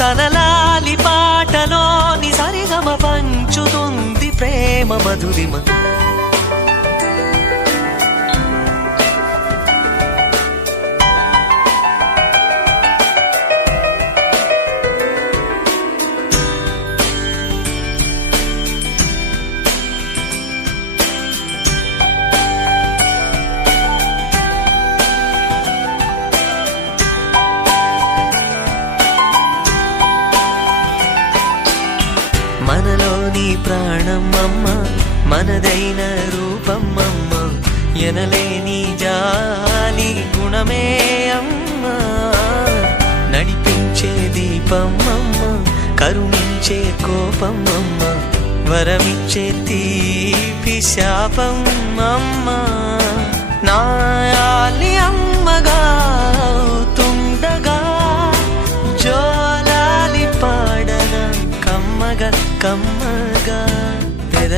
తనలాలి పాటలోని సరిగమ పంచుతుంది ప్రేమ మధురిమ. నీ ప్రాణమమ్మ మనదైన రూపం ఎనలేని జాలి గుణమే అమ్మ. నడిపించే దీపం కరుణించే కోపమ్మమ్మ వరమిచ్చే తీపి శాపం నాయాలి అమ్మగా తుండగా జోలాలి పాడన కమ్మగా కమ్మ